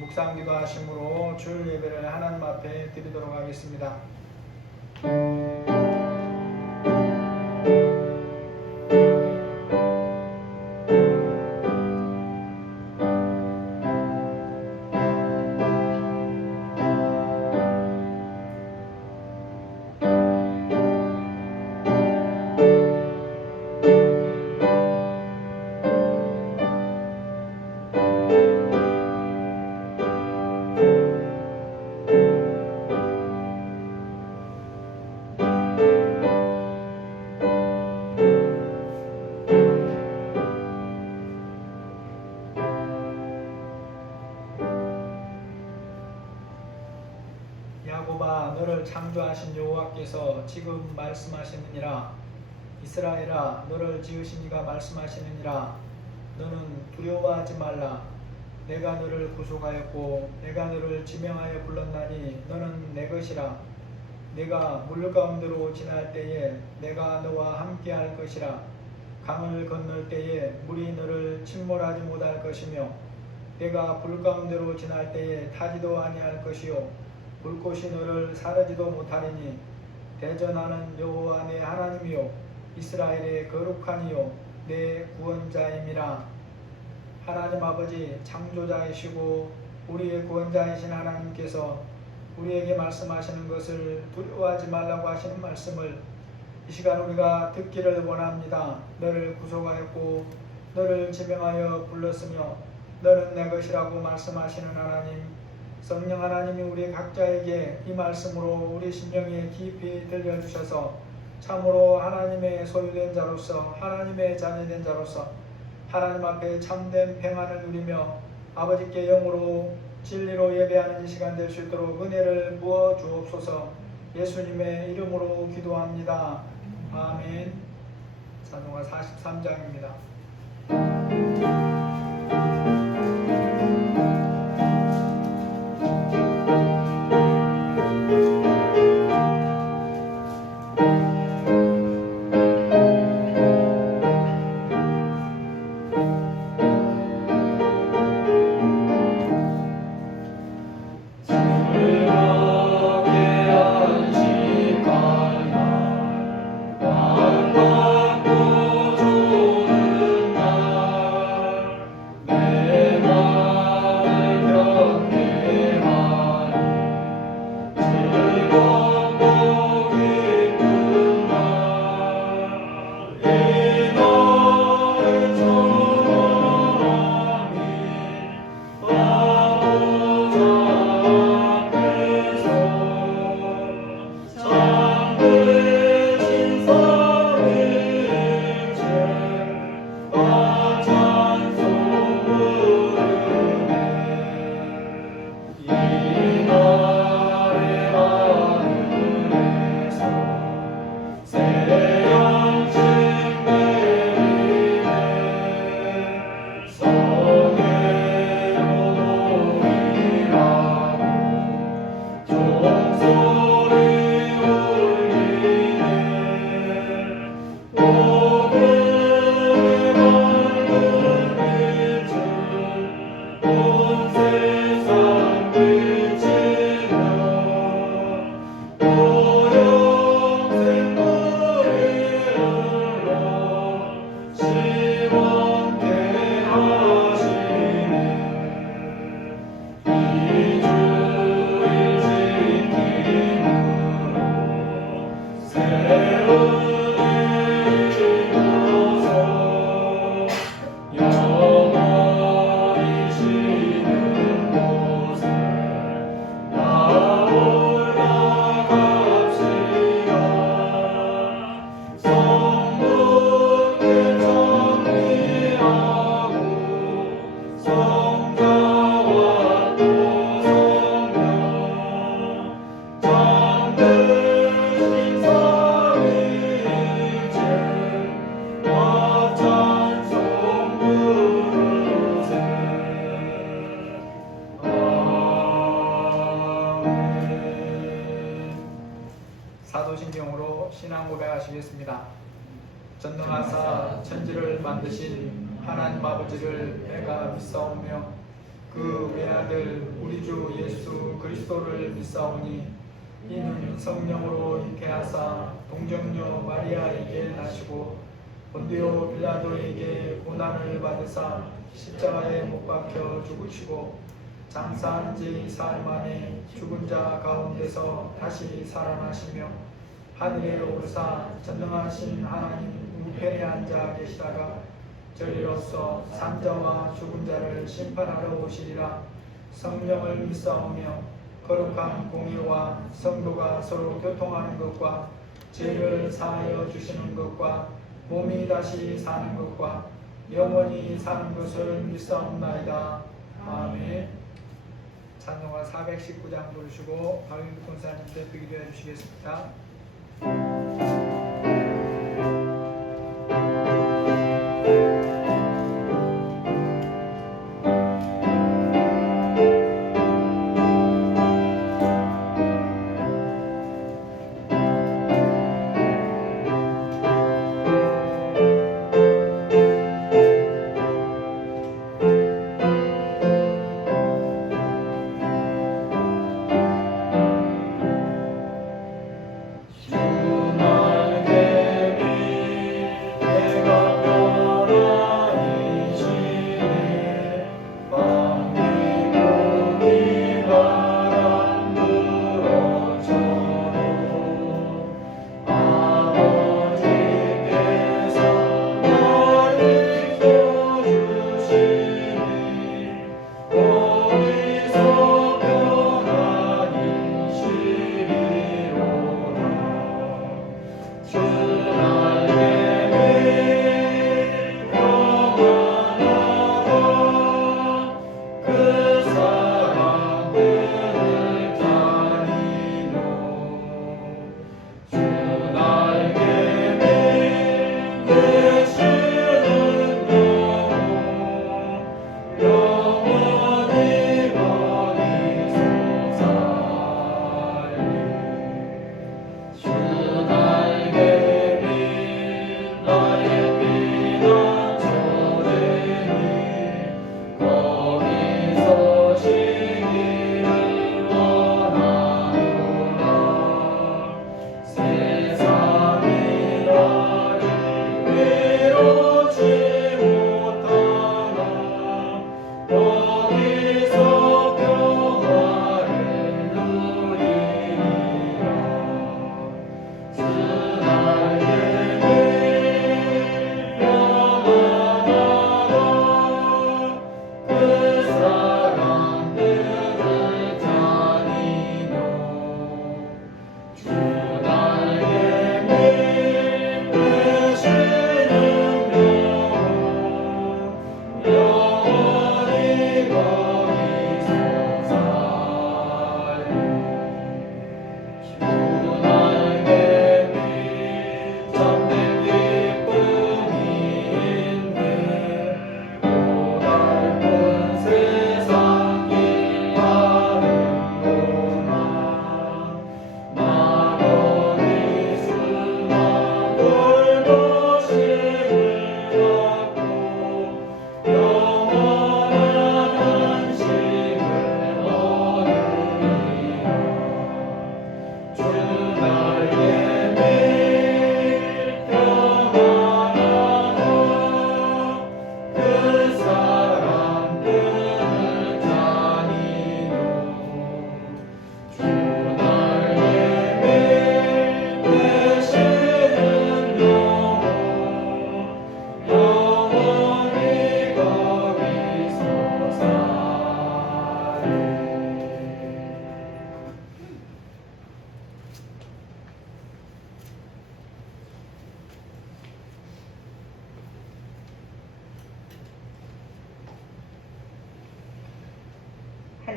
묵상기도 하심으로 주일 예배를 하나님 앞에 드리도록 하겠습니다. 야곱아, 너를 창조하신 여호와께서 지금 말씀하시느니라. 이스라엘아, 너를 지으신 이가 말씀하시느니라. 너는 두려워하지 말라. 내가 너를 구속하였고 내가 너를 지명하여 불렀나니 너는 내 것이라. 내가 물 가운데로 지날 때에 내가 너와 함께할 것이라. 강을 건널 때에 물이 너를 침몰하지 못할 것이며 내가 불 가운데로 지날 때에 타지도 아니할 것이요 불꽃이 너를 사르지도 못하리니 대전하는 여호와 내 하나님이요 이스라엘의 거룩한 이요 내 구원자임이라. 하나님 아버지, 창조자이시고 우리의 구원자이신 하나님께서 우리에게 말씀하시는 것을 두려워하지 말라고 하시는 말씀을 이 시간 우리가 듣기를 원합니다. 너를 구속하였고 너를 지명하여 불렀으며 너는 내 것이라고 말씀하시는 하나님, 성령 하나님이 우리 각자에게 이 말씀으로 우리 심령에 깊이 들려주셔서 참으로 하나님의 소유된 자로서, 하나님의 자녀된 자로서 하나님 앞에 참된 평안을 누리며 아버지께 영으로 진리로 예배하는 이 시간 될 수 있도록 은혜를 부어 주옵소서. 예수님의 이름으로 기도합니다. 아멘. 찬송가 43장입니다. 사도신경으로 신앙 고백하시겠습니다. 전능하사 천지를 만드신 하나님 아버지를 내가 믿사오며 그 외아들 우리 주 예수 그리스도를 믿사오니 이는 성령으로 잉태하사 동정녀 마리아에게 나시고 본디오 빌라도에게 고난을 받으사 십자가에 못 박혀 죽으시고 장사한 지 사흘 만에 죽은 자 가운데서 다시 살아나시며 하늘에 오르사 전능하신 하나님 우편에 앉아 계시다가 저리로서 산자와 죽은 자를 심판하러 오시리라. 성령을 믿사오며 거룩한 공의와 성도가 서로 교통하는 것과 죄를 사하여 주시는 것과 몸이 다시 사는 것과 영원히 사는 것을 믿사옵나이다. 아멘. 찬송가 419장 부르시고 박윤국 권사님 대표 기도해 주시겠습니다.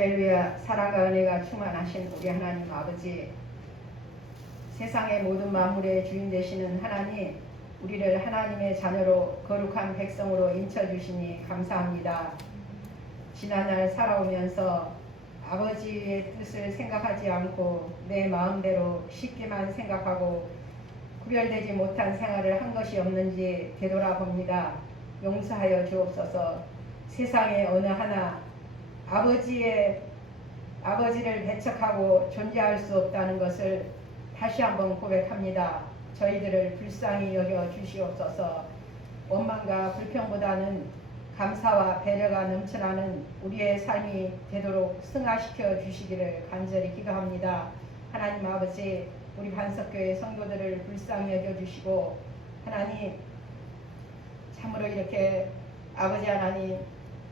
할렐루야. 사랑과 은혜가 충만하신 우리 하나님 아버지, 세상의 모든 만물의 주인 되시는 하나님, 우리를 하나님의 자녀로 거룩한 백성으로 인쳐주시니 감사합니다. 지난날 살아오면서 아버지의 뜻을 생각하지 않고 내 마음대로 쉽게만 생각하고 구별되지 못한 생활을 한 것이 없는지 되돌아봅니다. 용서하여 주옵소서. 세상의 어느 하나 아버지를 배척하고 존재할 수 없다는 것을 다시 한번 고백합니다. 저희들을 불쌍히 여겨 주시옵소서. 원망과 불평보다는 감사와 배려가 넘쳐나는 우리의 삶이 되도록 승화시켜 주시기를 간절히 기도합니다. 하나님 아버지, 우리 반석교회 성도들을 불쌍히 여겨주시고, 하나님 참으로 이렇게 아버지 하나님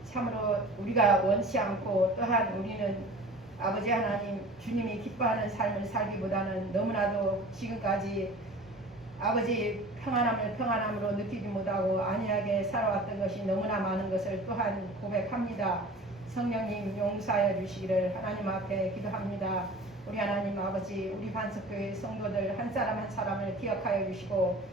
참으로 우리가 원치 않고, 또한 우리는 아버지 하나님 주님이 기뻐하는 삶을 살기보다는 너무나도 지금까지 아버지 평안함으로 느끼지 못하고 안일하게 살아왔던 것이 너무나 많은 것을 또한 고백합니다. 성령님 용서하여 주시기를 하나님 앞에 기도합니다. 우리 하나님 아버지, 우리 반석교회 성도들 한 사람 한 사람을 기억하여 주시고,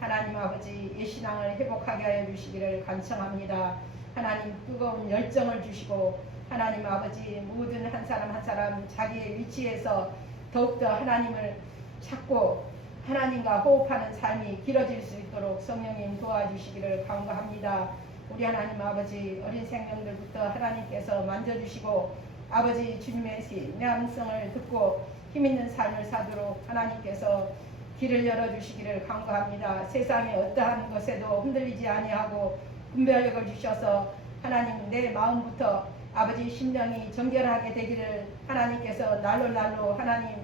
하나님 아버지 예신앙을 회복하게 하여 주시기를 간청합니다. 하나님 뜨거운 열정을 주시고, 하나님 아버지 모든 한 사람 한 사람 자기의 위치에서 더욱더 하나님을 찾고 하나님과 호흡하는 삶이 길어질 수 있도록 성령님 도와주시기를 간구합니다. 우리 하나님 아버지 어린 생명들부터 하나님께서 만져주시고, 아버지 주님의 명령을 듣고 힘있는 삶을 사도록 하나님께서 길을 열어주시기를 간구합니다. 세상의 어떠한 것에도 흔들리지 아니하고 분별력을 주셔서 하나님 내 마음부터 아버지 심령이 정결하게 되기를 하나님께서 날로 하나님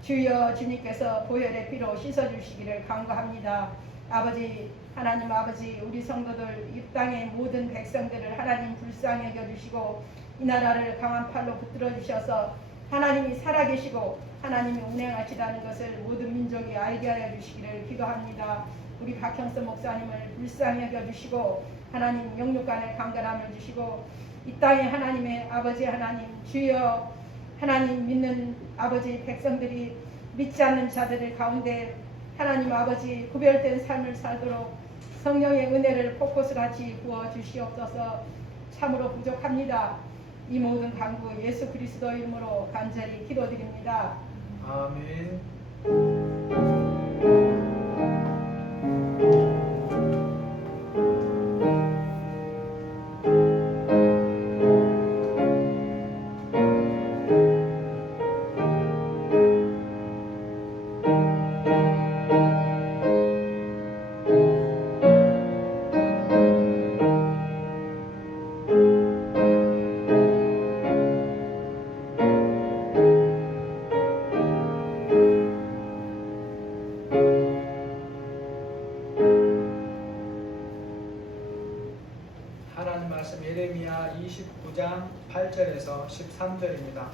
주여 주님께서 보혈의 피로 씻어주시기를 간구합니다. 아버지 하나님 아버지, 우리 성도들 이 땅의 모든 백성들을 하나님 불쌍히 여겨주시고 이 나라를 강한 팔로 붙들어 주셔서 하나님이 살아계시고 하나님이 운행하시다는 것을 모든 민족이 알게 하여 주시기를 기도합니다. 우리 박형서 목사님을 불쌍히 여겨주시고 하나님 영육간의 강건함을 주시고 이 땅에 하나님의 아버지 하나님 주여 하나님 믿는 아버지 백성들이 믿지 않는 자들 가운데 하나님 아버지 구별된 삶을 살도록 성령의 은혜를 폭포수같이 부어 주시옵소서. 참으로 부족합니다. 이 모든 간구 예수 그리스도 이름으로 간절히 기도드립니다. 아멘. 하나님 말씀 예레미야 29장 8절에서 13절입니다.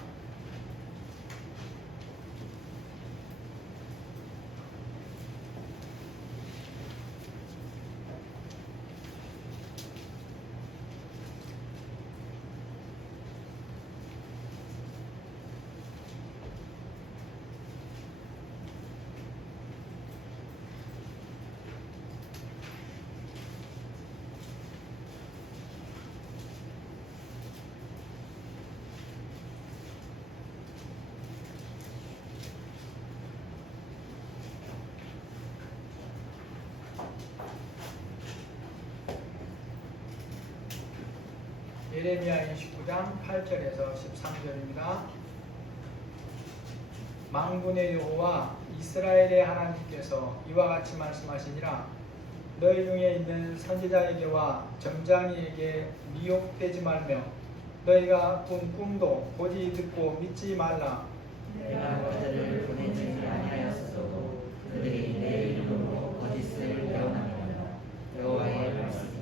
예레미야 29장 8절에서 13절입니다. 만군의 여호와 이스라엘의 하나님께서 이와 같이 말씀하시니라. 너희 중에 있는 선지자에게와 점장이에게 미혹되지 말며 너희가 꾼 꿈도 보지 듣고 믿지 말라. 내가 그들을 보내지 아니하였어도 그들이 내 이름으로 거짓을 배워나가리라. 여호와의 말씀입니다.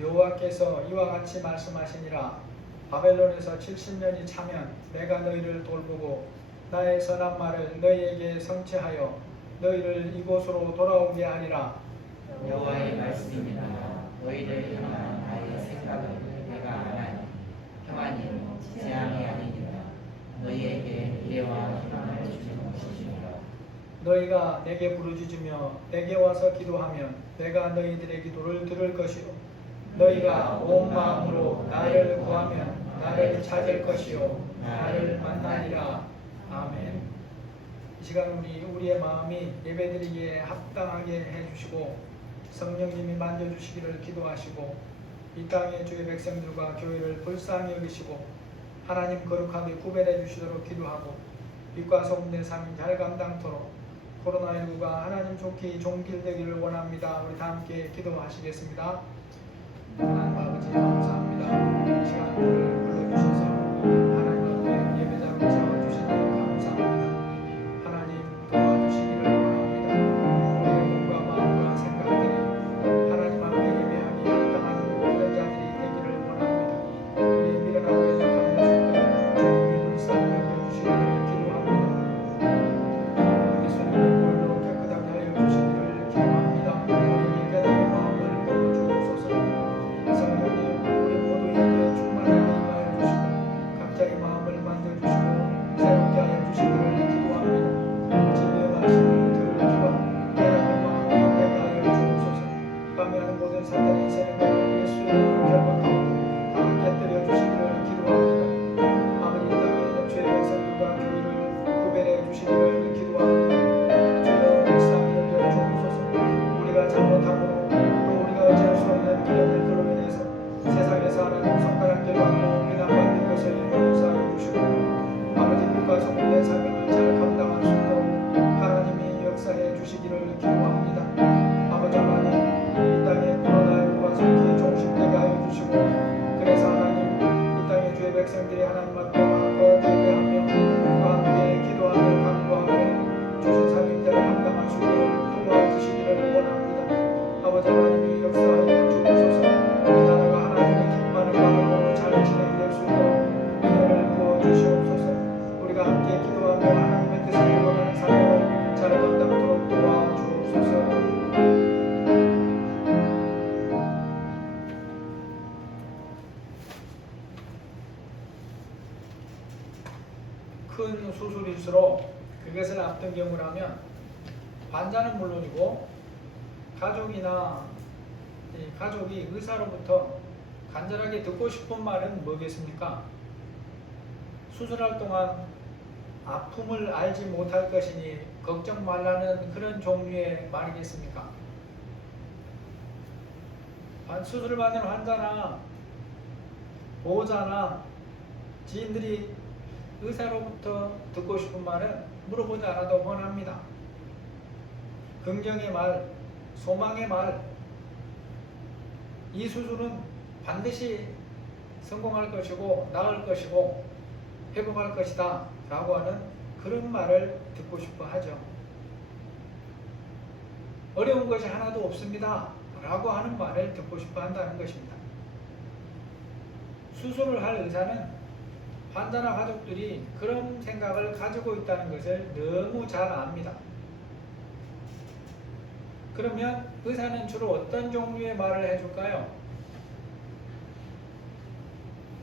여호와께서 이와 같이 말씀하시니라. 바벨론에서 70년이 차면 내가 너희를 돌보고 나의 선한 말을 너희에게 성취하여 너희를 이곳으로 돌아오게 하리라. 여호와의 말씀입니다. 너희를 향한 나의 생각을 내가 아나니 평안이 재앙이 아니니라. 너희에게 미래와 희망을 주는 것이니라. 너희가 내게 부르짖으며 내게 와서 기도하면 내가 너희들의 기도를 들을 것이요 너희가 온 마음으로 나를 구하면 나를 찾을 것이요 나를 만나리라. 아멘. 이 시간 우리의 마음이 예배드리기에 합당하게 해주시고 성령님이 만져주시기를 기도하시고 이 땅의 주의 백성들과 교회를 불쌍히 여기시고 하나님 거룩하게 구별해 주시도록 기도하고 빛과 소금 내 삶 잘 감당토록 코로나19가 하나님 좋게 종길되기를 원합니다. 우리 다 함께 기도하시겠습니다. 하나님 아버지 감사합니다. 이 시간을 불러주셔서 하나님 앞에 예배자로 세워주시니 감사합니다. 하나님 도와주시기를 원합니다. 우리의 몸과 마음과 생각들이 하나님 앞에 예배하기 합당한 그런 자들이 되기를 원합니다. 우리의 미련하고 연약한 모습들 주님이 불쌍히 여겨주시기를 기도합니다. 예수님의 보혈로 깨끗하게 하여 주시기를 기도합니다. 우리에게 깨달은 마음을 보여주옵소서. 성령님 우리 모두에게 충만하게 임하여 주시고 각자의 마음을 만져주시고 새롭게 하여 주시기를 기도합니다. 진리의 말씀을 들을 기와 깨달은 마음이 되게 하여 주옵소서. 감히하는 모든 사탄의 세력을 예수의 이름으로 결박하고 다 깨뜨려 주시기를 기도합니다. 아버지 이 땅의 주의 백성들과 교회를 구별해 주시기를 기도합니다. 주여 불쌍히 여겨 주옵소서. 우리가 잘못함으로 또 우리가 어찌할 수 없는 그런 그로 인해서 세상에서 하나님 손가락질 받고 비난받는 것을 용서하여 주시고 아버지 빛과 소금의 사명을 잘 감당할 수 있도록 하나님이 역사해 주시기를 기도합니다. 아버지 하나님 이 땅에 코로나19가 속히 종식되게 하여 주시고 그래서 하나님 이 땅의 주의 백성들이 하나님 앞에 마음껏 예배하며 함께 기도하며 간구하며 주신 사명자를 감당할 수 있도록 도와주시기를 원합니다. 아버지 하나님이 역사하여 주옵소서. 우리나라가 하나님의 기뻐하는 마음으로 잘 진행될 수 있도록 은혜를 부어 주시옵소서. 우리가 함께 기도하며 하나님의 뜻을 이루어가는 삶을 잘 감당토록 도와주옵소서. 큰 수술일수록 그것을 앞둔 경우라면 환자는 물론이고 가족이나 가족이 의사로부터 간절하게 듣고 싶은 말은 뭐겠습니까? 수술할 동안 아픔을 알지 못할 것이니 걱정 말라는 그런 종류의 말이겠습니까? 수술을 받는 환자나 보호자나 지인들이 의사로부터 듣고 싶은 말은 물어보지 않아도 뻔합니다. 긍정의 말, 소망의 말, 이 수술은 반드시 성공할 것이고 나을 것이고 회복할 것이다 라고 하는 그런 말을 듣고 싶어 하죠. 어려운 것이 하나도 없습니다 라고 하는 말을 듣고 싶어 한다는 것입니다. 수술을 할 의사는 환자나 가족들이 그런 생각을 가지고 있다는 것을 너무 잘 압니다. 그러면 의사는 주로 어떤 종류의 말을 해줄까요?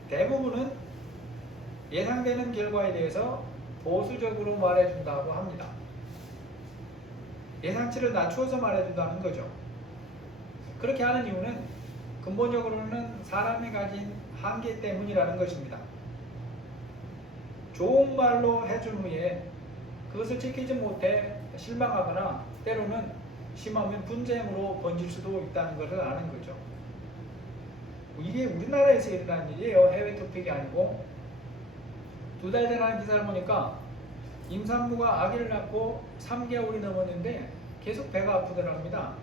대부분은 예상되는 결과에 대해서 보수적으로 말해준다고 합니다. 예상치를 낮추어서 말해준다는 거죠. 그렇게 하는 이유는 근본적으로는 사람이 가진 한계 때문이라는 것입니다. 좋은 말로 해준 후에 그것을 지키지 못해 실망하거나 때로는 심하면 분쟁으로 번질 수도 있다는 것을 아는 거죠. 이게 우리나라에서 일어난 일이에요. 해외 토픽이 아니고. 2달 전에 한 기사를 보니까 임산부가 아기를 낳고 3개월이 넘었는데 계속 배가 아프더랍니다.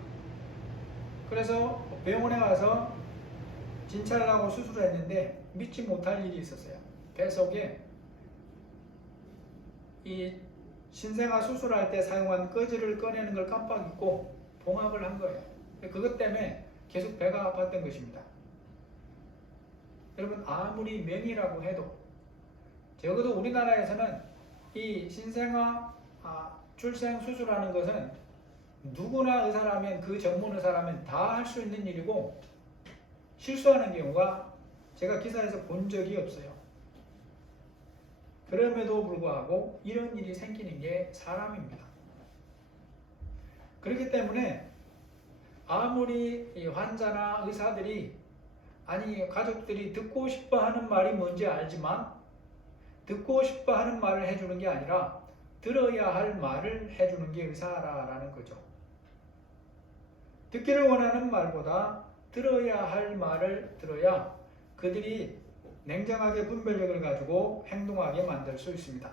그래서 병원에 가서 진찰을 하고 수술을 했는데 믿지 못할 일이 있었어요. 배 속에 이 신생아 수술할 때 사용한 꺼지를 꺼내는 걸 깜빡 잊고 봉합을 한 거예요. 그것 때문에 계속 배가 아팠던 것입니다. 여러분 아무리 명의라고 해도 적어도 우리나라에서는 이 신생아 출생 수술하는 것은 누구나 의사라면 그 전문 의사라면 다 할 수 있는 일이고 실수하는 경우가 제가 기사에서 본 적이 없어요. 그럼에도 불구하고 이런 일이 생기는 게 사람입니다. 그렇기 때문에 아무리 이 환자나 의사들이 아니 가족들이 듣고 싶어 하는 말이 뭔지 알지만 듣고 싶어 하는 말을 해주는 게 아니라 들어야 할 말을 해주는 게 의사라는 거죠. 듣기를 원하는 말보다 들어야 할 말을 들어야 그들이 냉정하게 분별력을 가지고 행동하게 만들 수 있습니다.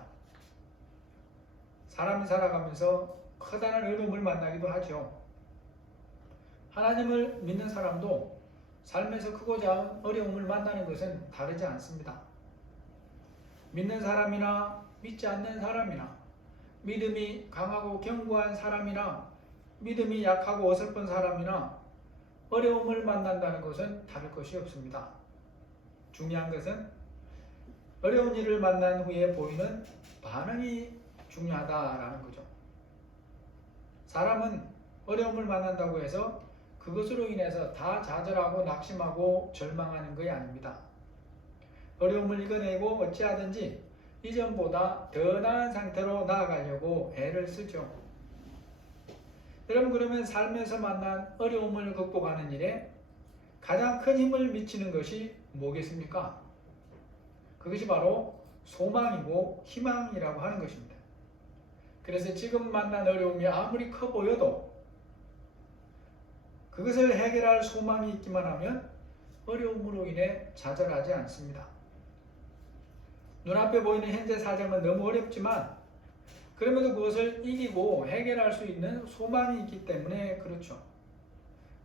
사람이 살아가면서 커다란 어려움을 만나기도 하죠. 하나님을 믿는 사람도 삶에서 크고 작은 어려움을 만나는 것은 다르지 않습니다. 믿는 사람이나 믿지 않는 사람이나 믿음이 강하고 견고한 사람이나 믿음이 약하고 어설픈 사람이나 어려움을 만난다는 것은 다를 것이 없습니다. 중요한 것은 어려운 일을 만난 후에 보이는 반응이 중요하다라는 거죠. 사람은 어려움을 만난다고 해서 그것으로 인해서 다 좌절하고 낙심하고 절망하는 것이 아닙니다. 어려움을 이겨내고 어찌하든지 이전보다 더 나은 상태로 나아가려고 애를 쓰죠. 여러분, 그러면 삶에서 만난 어려움을 극복하는 일에 가장 큰 힘을 미치는 것이 뭐겠습니까? 그것이 바로 소망이고 희망이라고 하는 것입니다. 그래서 지금 만난 어려움이 아무리 커 보여도 그것을 해결할 소망이 있기만 하면 어려움으로 인해 좌절하지 않습니다. 눈앞에 보이는 현재 사정은 너무 어렵지만 그럼에도 그것을 이기고 해결할 수 있는 소망이 있기 때문에 그렇죠.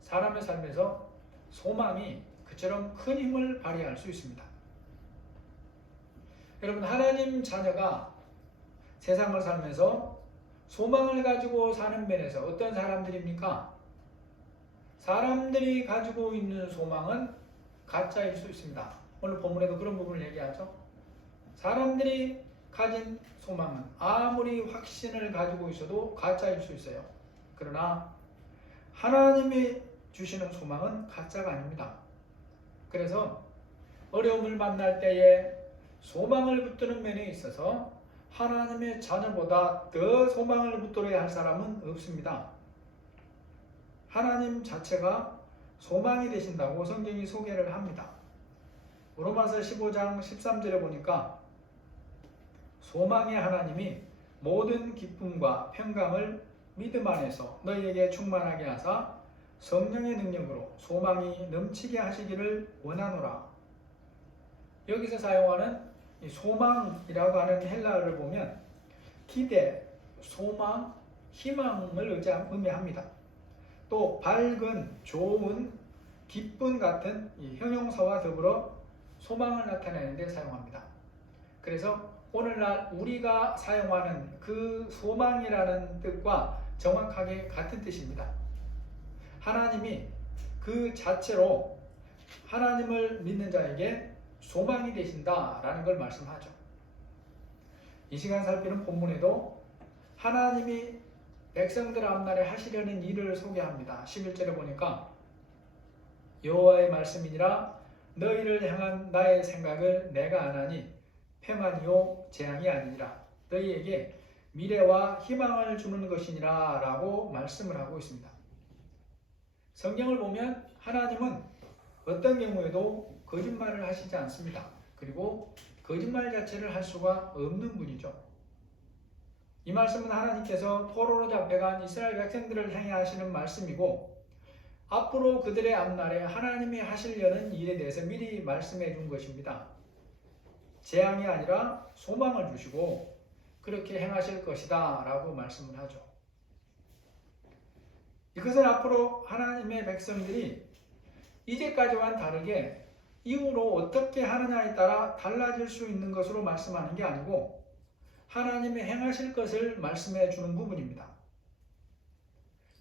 사람의 삶에서 소망이 그처럼 큰 힘을 발휘할 수 있습니다. 여러분, 하나님 자녀가 세상을 살면서 소망을 가지고 사는 면에서 어떤 사람들입니까? 사람들이 가지고 있는 소망은 가짜일 수 있습니다. 오늘 본문에도 그런 부분을 얘기하죠. 사람들이 가진 소망은 아무리 확신을 가지고 있어도 가짜일 수 있어요. 그러나 하나님이 주시는 소망은 가짜가 아닙니다. 그래서 어려움을 만날 때에 소망을 붙드는 면에 있어서 하나님의 자녀보다 더 소망을 붙들어야 할 사람은 없습니다. 하나님 자체가 소망이 되신다고 성경이 소개를 합니다. 로마서 15장 13절에 보니까 소망의 하나님이 모든 기쁨과 평강을 믿음 안에서 너희에게 충만하게 하사 성령의 능력으로 소망이 넘치게 하시기를 원하노라. 여기서 사용하는 이 소망이라고 하는 헬라어를 보면 기대, 소망, 희망을 의미합니다. 또 밝은, 좋은, 기쁨 같은 이 형용사와 더불어 소망을 나타내는 데 사용합니다. 그래서 오늘날 우리가 사용하는 그 소망이라는 뜻과 정확하게 같은 뜻입니다. 하나님이 그 자체로 하나님을 믿는 자에게 소망이 되신다라는 걸 말씀하죠. 이 시간 살피는 본문에도 하나님이 백성들 앞날에 하시려는 일을 소개합니다. 11절에 보니까 여호와의 말씀이니라 너희를 향한 나의 생각을 내가 아나니 평안이요 재앙이 아니니라 너희에게 미래와 희망을 주는 것이니라 라고 말씀을 하고 있습니다. 성경을 보면 하나님은 어떤 경우에도 거짓말을 하시지 않습니다. 그리고 거짓말 자체를 할 수가 없는 분이죠. 이 말씀은 하나님께서 포로로 잡혀간 이스라엘 백성들을 향해 하시는 말씀이고 앞으로 그들의 앞날에 하나님이 하시려는 일에 대해서 미리 말씀해 준 것입니다. 재앙이 아니라 소망을 주시고 그렇게 행하실 것이다 라고 말씀을 하죠. 이것은 앞으로 하나님의 백성들이 이제까지와는 다르게 이후로 어떻게 하느냐에 따라 달라질 수 있는 것으로 말씀하는 게 아니고 하나님이 행하실 것을 말씀해 주는 부분입니다.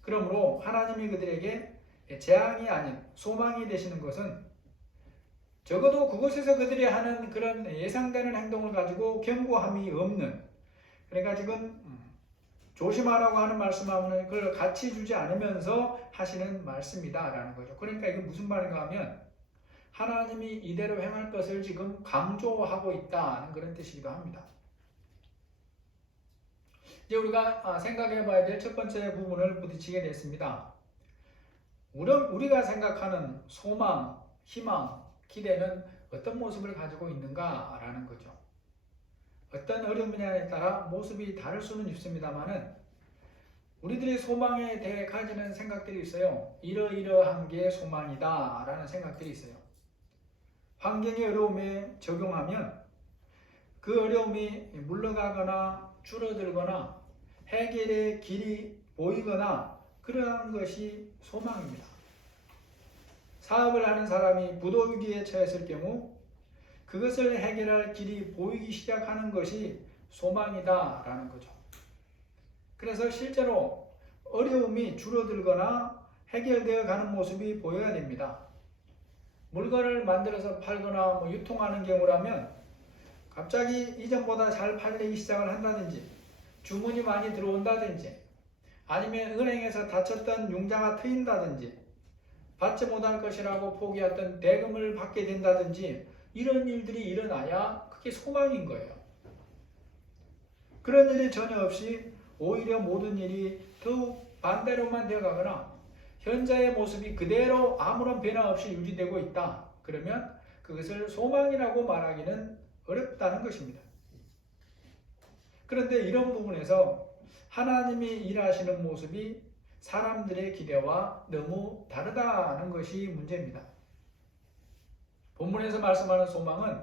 그러므로 하나님이 그들에게 재앙이 아닌 소망이 되시는 것은 적어도 그곳에서 그들이 하는 그런 예상되는 행동을 가지고 견고함이 없는, 그러니까 지금 조심하라고 하는 말씀하면 그걸 같이 주지 않으면서 하시는 말씀이다라는 거죠. 그러니까 이게 무슨 말인가 하면 하나님이 이대로 행할 것을 지금 강조하고 있다는 그런 뜻이기도 합니다. 이제 우리가 생각해 봐야 될 첫 번째 부분을 부딪히게 됐습니다. 우리가 생각하는 소망, 희망, 기대는 어떤 모습을 가지고 있는가라는 거죠. 어떤 어려운 분야에 따라 모습이 다를 수는 있습니다만은 우리들이 소망에 대해 가지는 생각들이 있어요. 이러이러한 게 소망이다 라는 생각들이 있어요. 환경의 어려움에 적용하면 그 어려움이 물러가거나 줄어들거나 해결의 길이 보이거나 그러한 것이 소망입니다. 사업을 하는 사람이 부도위기에 처했을 경우 그것을 해결할 길이 보이기 시작하는 것이 소망이다 라는 거죠. 그래서 실제로 어려움이 줄어들거나 해결되어 가는 모습이 보여야 됩니다. 물건을 만들어서 팔거나 유통하는 경우라면 갑자기 이전보다 잘 팔리기 시작을 한다든지 주문이 많이 들어온다든지 아니면 은행에서 닫혔던 융자가 트인다든지 받지 못할 것이라고 포기했던 대금을 받게 된다든지 이런 일들이 일어나야 그게 소망인 거예요. 그런 일이 전혀 없이 오히려 모든 일이 더욱 반대로만 되어가거나 현재의 모습이 그대로 아무런 변화 없이 유지되고 있다. 그러면 그것을 소망이라고 말하기는 어렵다는 것입니다. 그런데 이런 부분에서 하나님이 일하시는 모습이 사람들의 기대와 너무 다르다는 것이 문제입니다. 본문에서 말씀하는 소망은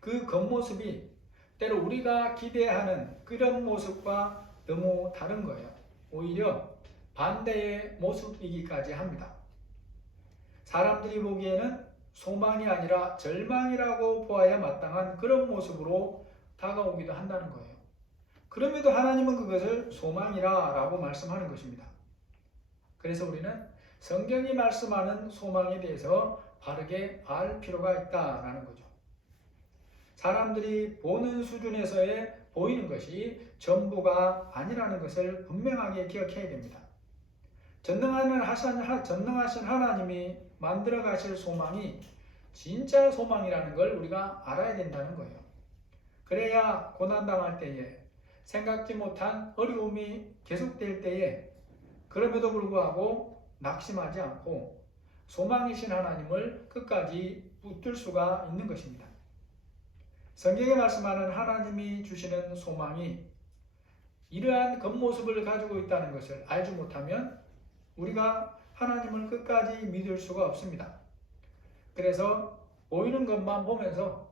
그 겉모습이 때로 우리가 기대하는 그런 모습과 너무 다른 거예요. 오히려 반대의 모습이기까지 합니다. 사람들이 보기에는 소망이 아니라 절망이라고 보아야 마땅한 그런 모습으로 다가오기도 한다는 거예요. 그럼에도 하나님은 그것을 소망이라 라고 말씀하는 것입니다. 그래서 우리는 성경이 말씀하는 소망에 대해서 바르게 알 필요가 있다라는 거죠. 사람들이 보는 수준에서의 보이는 것이 전부가 아니라는 것을 분명하게 기억해야 됩니다. 전능하신 하나님이 만들어 가실 소망이 진짜 소망이라는 걸 우리가 알아야 된다는 거예요. 그래야 고난당할 때에 생각지 못한 어려움이 계속될 때에 그럼에도 불구하고 낙심하지 않고 소망이신 하나님을 끝까지 붙들 수가 있는 것입니다. 성경에 말씀하는 하나님이 주시는 소망이 이러한 겉모습을 가지고 있다는 것을 알지 못하면 우리가 하나님을 끝까지 믿을 수가 없습니다. 그래서 보이는 것만 보면서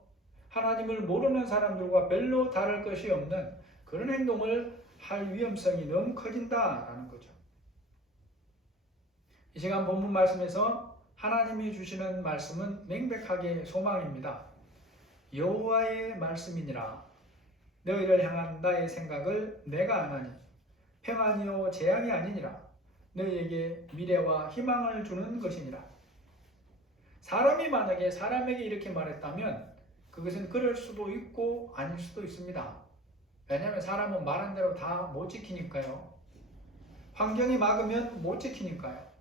하나님을 모르는 사람들과 별로 다를 것이 없는 그런 행동을 할 위험성이 너무 커진다라는 거죠. 이 시간 본문 말씀에서 하나님이 주시는 말씀은 명백하게 소망입니다. 여호와의 말씀이니라. 너희를 향한 나의 생각을 내가 아나니 평안이요 재앙이 아니니라. 너희에게 미래와 희망을 주는 것이니라. 사람이 만약에 사람에게 이렇게 말했다면 그것은 그럴 수도 있고 아닐 수도 있습니다. 왜냐하면 사람은 말한 대로 다 못 지키니까요. 환경이 막으면 못 지키니까요.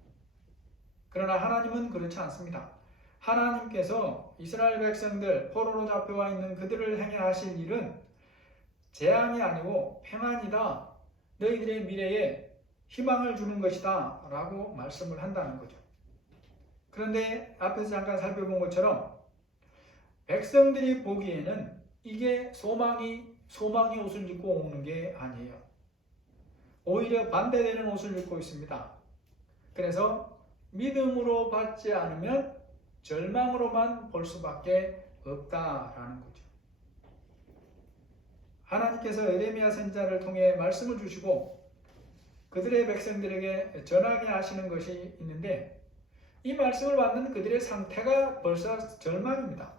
그러나 하나님은 그렇지 않습니다. 하나님께서 이스라엘 백성들 포로로 잡혀와 있는 그들을 행해 하실 일은 재앙이 아니고 평안이다. 너희들의 미래에 희망을 주는 것이다 라고 말씀을 한다는 거죠. 그런데 앞에서 잠깐 살펴본 것처럼 백성들이 보기에는 이게 소망의 옷을 입고 오는 게 아니에요. 오히려 반대되는 옷을 입고 있습니다. 그래서 믿음으로 받지 않으면 절망으로만 볼 수밖에 없다라는 거죠. 하나님께서 에레미야 선지자를 통해 말씀을 주시고 그들의 백성들에게 전하게 하시는 것이 있는데 이 말씀을 받는 그들의 상태가 벌써 절망입니다.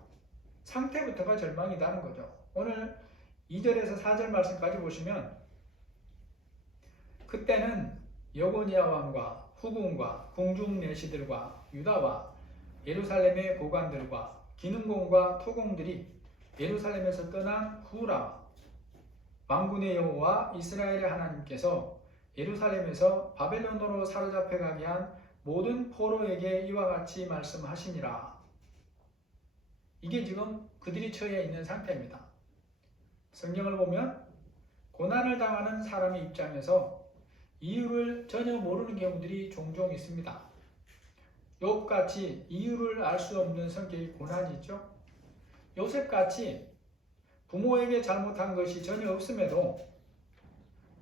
상태부터가 절망이라는 거죠. 오늘 2절에서 4절 말씀까지 보시면 그때는 여고니아 왕과 후궁과 궁중 내시들과 유다와 예루살렘의 고관들과 기능공과 토공들이 예루살렘에서 떠난 후라 만군의 여호와 이스라엘의 하나님께서 예루살렘에서 바벨론으로 사로잡혀 가게 한 모든 포로에게 이와 같이 말씀하시니라. 이게 지금 그들이 처해 있는 상태입니다. 성경을 보면 고난을 당하는 사람의 입장에서 이유를 전혀 모르는 경우들이 종종 있습니다. 욥같이 이유를 알 수 없는 성격의 고난이 있죠. 요셉같이 부모에게 잘못한 것이 전혀 없음에도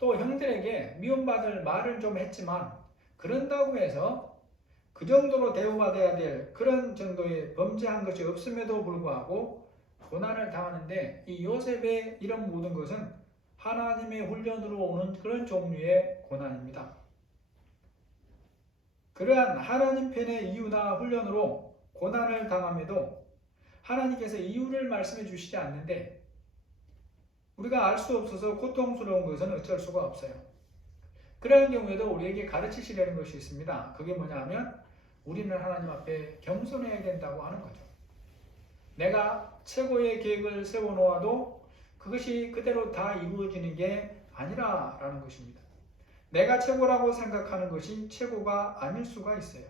또 형들에게 미움받을 말을 좀 했지만 그런다고 해서 그 정도로 대우받아야 될 그런 정도의 범죄한 것이 없음에도 불구하고 고난을 당하는데 이 요셉의 이런 모든 것은 하나님의 훈련으로 오는 그런 종류의 고난입니다. 그러한 하나님 편의 이유나 훈련으로 고난을 당함에도 하나님께서 이유를 말씀해 주시지 않는데 우리가 알 수 없어서 고통스러운 것은 어쩔 수가 없어요. 그러한 경우에도 우리에게 가르치시려는 것이 있습니다. 그게 뭐냐 하면 우리는 하나님 앞에 겸손해야 된다고 하는 거죠. 내가 최고의 계획을 세워놓아도 그것이 그대로 다 이루어지는 게 아니라라는 것입니다. 내가 최고라고 생각하는 것이 최고가 아닐 수가 있어요.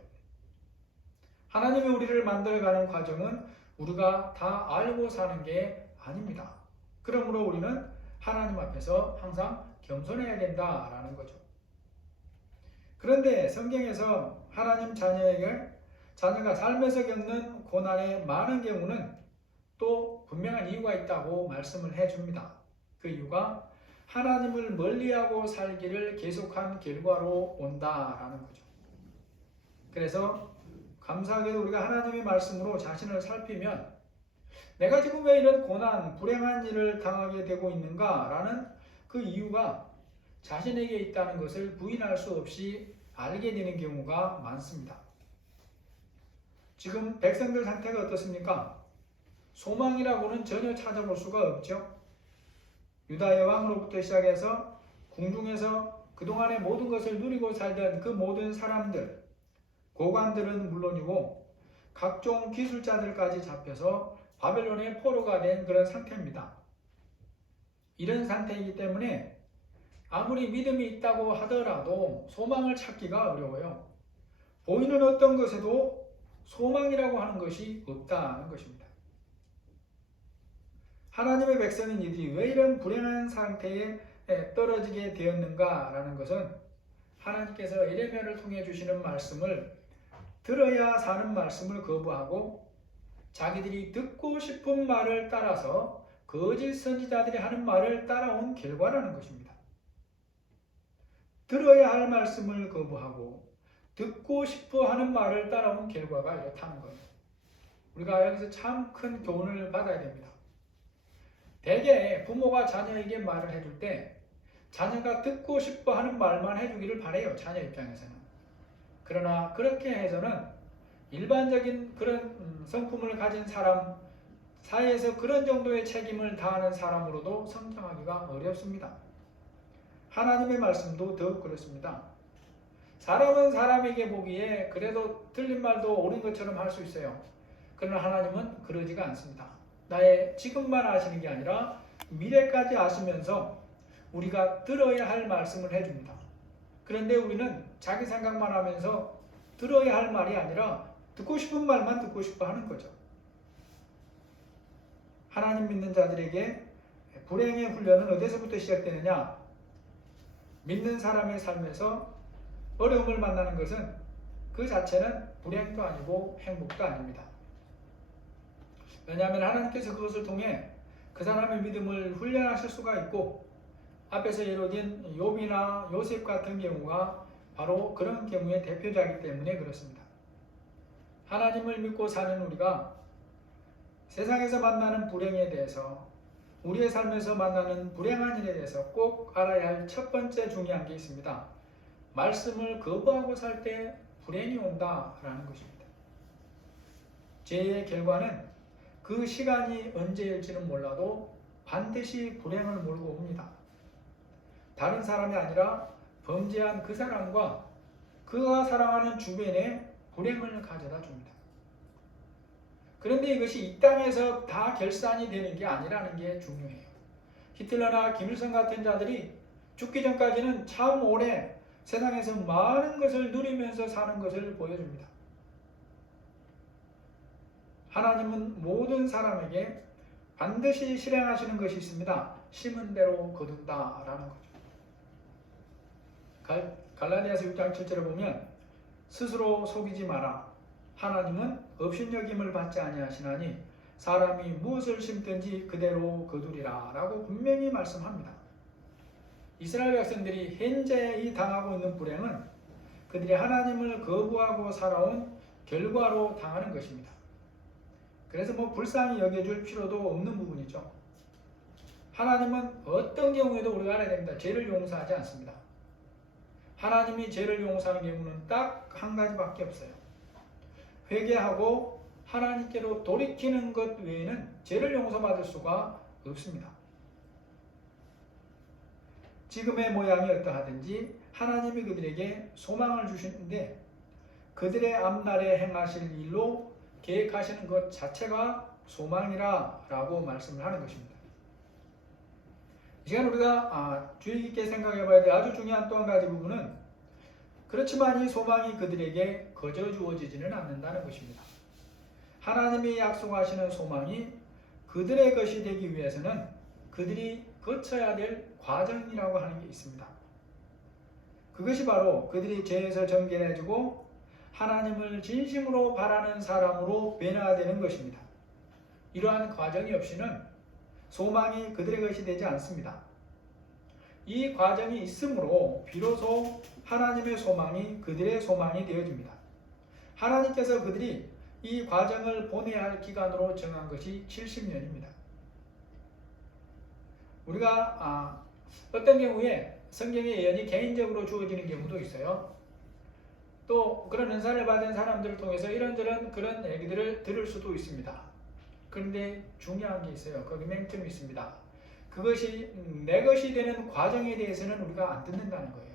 하나님이 우리를 만들어가는 과정은 우리가 다 알고 사는 게 아닙니다. 그러므로 우리는 하나님 앞에서 항상 겸손해야 된다라는 거죠. 그런데 성경에서 하나님 자녀가 삶에서 겪는 고난의 많은 경우는 또 분명한 이유가 있다고 말씀을 해줍니다. 그 이유가 하나님을 멀리하고 살기를 계속한 결과로 온다라는 거죠. 그래서 감사하게도 우리가 하나님의 말씀으로 자신을 살피면 내가 지금 왜 이런 고난, 불행한 일을 당하게 되고 있는가라는 그 이유가 자신에게 있다는 것을 부인할 수 없이 알게 되는 경우가 많습니다. 지금 백성들 상태가 어떻습니까? 소망이라고는 전혀 찾아볼 수가 없죠. 유다의 왕으로부터 시작해서 궁중에서 그동안의 모든 것을 누리고 살던 그 모든 사람들, 고관들은 물론이고 각종 기술자들까지 잡혀서 바벨론의 포로가 된 그런 상태입니다. 이런 상태이기 때문에 아무리 믿음이 있다고 하더라도 소망을 찾기가 어려워요. 보이는 어떤 것에도 소망이라고 하는 것이 없다는 것입니다. 하나님의 백성인 이들이 왜 이런 불행한 상태에 떨어지게 되었는가라는 것은 하나님께서 예레미야를 통해 주시는 말씀을 들어야 사는 말씀을 거부하고 자기들이 듣고 싶은 말을 따라서 거짓 선지자들이 하는 말을 따라온 결과라는 것입니다. 들어야 할 말씀을 거부하고 듣고 싶어 하는 말을 따라온 결과가 이렇다는 거예요. 우리가 여기서 참 큰 교훈을 받아야 됩니다. 대개 부모가 자녀에게 말을 해줄 때 자녀가 듣고 싶어 하는 말만 해주기를 바라요. 자녀 입장에서는. 그러나 그렇게 해서는 일반적인 그런 성품을 가진 사람 사이에서 그런 정도의 책임을 다하는 사람으로도 성장하기가 어렵습니다. 하나님의 말씀도 더욱 그렇습니다. 사람은 사람에게 보기에 그래도 틀린 말도 옳은 것처럼 할 수 있어요. 그러나 하나님은 그러지가 않습니다. 나의 지금만 아시는 게 아니라 미래까지 아시면서 우리가 들어야 할 말씀을 해줍니다. 그런데 우리는 자기 생각만 하면서 들어야 할 말이 아니라 듣고 싶은 말만 듣고 싶어 하는 거죠. 하나님 믿는 자들에게 불행의 훈련은 어디서부터 시작되느냐? 믿는 사람의 삶에서 어려움을 만나는 것은 그 자체는 불행도 아니고 행복도 아닙니다. 왜냐하면 하나님께서 그것을 통해 그 사람의 믿음을 훈련하실 수가 있고 앞에서 예로든 욥이나 요셉 같은 경우가 바로 그런 경우의 대표자이기 때문에 그렇습니다. 하나님을 믿고 사는 우리가 세상에서 만나는 불행에 대해서 우리의 삶에서 만나는 불행한 일에 대해서 꼭 알아야 할 첫 번째 중요한 게 있습니다. 말씀을 거부하고 살 때 불행이 온다라는 것입니다. 죄의 결과는 그 시간이 언제일지는 몰라도 반드시 불행을 몰고 옵니다. 다른 사람이 아니라 범죄한 그 사람과 그가 사랑하는 주변에 불행을 가져다 줍니다. 그런데 이것이 이 땅에서 다 결산이 되는 게 아니라는 게 중요해요. 히틀러나 김일성 같은 자들이 죽기 전까지는 참 오래 세상에서 많은 것을 누리면서 사는 것을 보여줍니다. 하나님은 모든 사람에게 반드시 실행하시는 것이 있습니다. 심은 대로 거둔다라는 거죠. 갈라디아서 6장 7절에 보면 스스로 속이지 마라. 하나님은 업신여김을 받지 아니하시나니 사람이 무엇을 심든지 그대로 거두리라 라고 분명히 말씀합니다. 이스라엘 백성들이 현재 이 당하고 있는 불행은 그들이 하나님을 거부하고 살아온 결과로 당하는 것입니다. 그래서 불쌍히 여겨줄 필요도 없는 부분이죠. 하나님은 어떤 경우에도 우리가 알아야 됩니다. 죄를 용서하지 않습니다. 하나님이 죄를 용서하는 경우는 딱 한 가지밖에 없어요. 회개하고 하나님께로 돌이키는 것 외에는 죄를 용서받을 수가 없습니다. 지금의 모양이 어떠하든지 하나님이 그들에게 소망을 주시는데 그들의 앞날에 행하실 일로 계획하시는 것 자체가 소망이라 라고 말씀을 하는 것입니다. 이 시간 우리가 주의 깊게 생각해 봐야 될 아주 중요한 또 한 가지 부분은 그렇지만 이 소망이 그들에게 거저 주어지지는 않는다는 것입니다. 하나님이 약속하시는 소망이 그들의 것이 되기 위해서는 그들이 거쳐야 될 과정이라고 하는 게 있습니다. 그것이 바로 그들이 죄에서 정결해지고 하나님을 진심으로 바라는 사람으로 변화되는 것입니다. 이러한 과정이 없이는 소망이 그들의 것이 되지 않습니다. 이 과정이 있으므로 비로소 하나님의 소망이 그들의 소망이 되어집니다. 하나님께서 그들이 이 과정을 보내야 할 기간으로 정한 것이 70년입니다. 우리가 어떤 경우에 성경의 예언이 개인적으로 주어지는 경우도 있어요. 또 그런 은사를 받은 사람들을 통해서 이런저런 그런 얘기들을 들을 수도 있습니다. 그런데 중요한 게 있어요. 거기 맹점이 있습니다. 그것이 내 것이 되는 과정에 대해서는 우리가 안 듣는다는 거예요.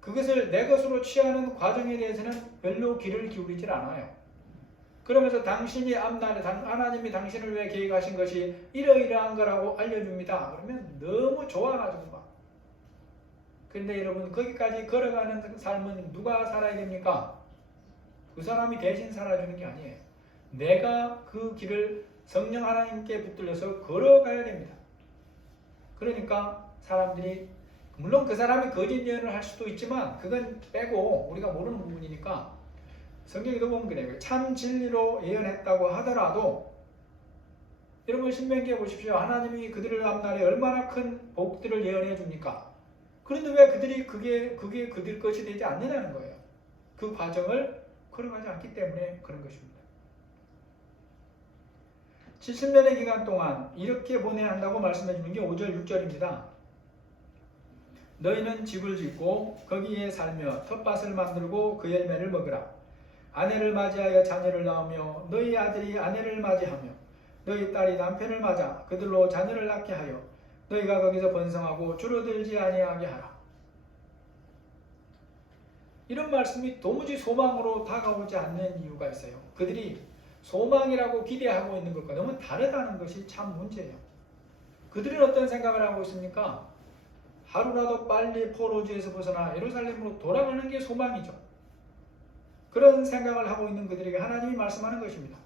그것을 내 것으로 취하는 과정에 대해서는 별로 귀를 기울이질 않아요. 그러면서 당신이 앞날에 하나님이 당신을 위해 계획하신 것이 이러이러한 거라고 알려줍니다. 그러면 너무 좋아가지고 막. 그런데 여러분 거기까지 걸어가는 삶은 누가 살아야 됩니까? 그 사람이 대신 살아주는 게 아니에요. 내가 그 길을 성령 하나님께 붙들려서 걸어가야 됩니다. 그러니까 사람들이 물론 그 사람이 거짓 예언을 할 수도 있지만 그건 빼고 우리가 모르는 부분이니까 성경에도 보면 그래요. 참 진리로 예언했다고 하더라도 여러분 신명기에 보십시오. 하나님이 그들을 앞날에 얼마나 큰 복들을 예언해 줍니까? 그런데 왜 그들이 그게 그들 것이 되지 않느냐는 거예요. 그 과정을 걸어가지 않기 때문에 그런 것입니다. 70년의 기간 동안 이렇게 보내야 한다고 말씀해 주는 게 5절 6절입니다. 너희는 집을 짓고 거기에 살며 텃밭을 만들고 그 열매를 먹으라. 아내를 맞이하여 자녀를 낳으며 너희 아들이 아내를 맞이하며 너희 딸이 남편을 맞아 그들로 자녀를 낳게 하여 너희가 거기서 번성하고 줄어들지 아니하게 하라. 이런 말씀이 도무지 소망으로 다가오지 않는 이유가 있어요. 그들이 소망이라고 기대하고 있는 것과 너무 다르다는 것이 참 문제예요. 그들은 어떤 생각을 하고 있습니까? 하루라도 빨리 포로지에서 벗어나 예루살렘으로 돌아가는 게 소망이죠. 그런 생각을 하고 있는 그들에게 하나님이 말씀하는 것입니다.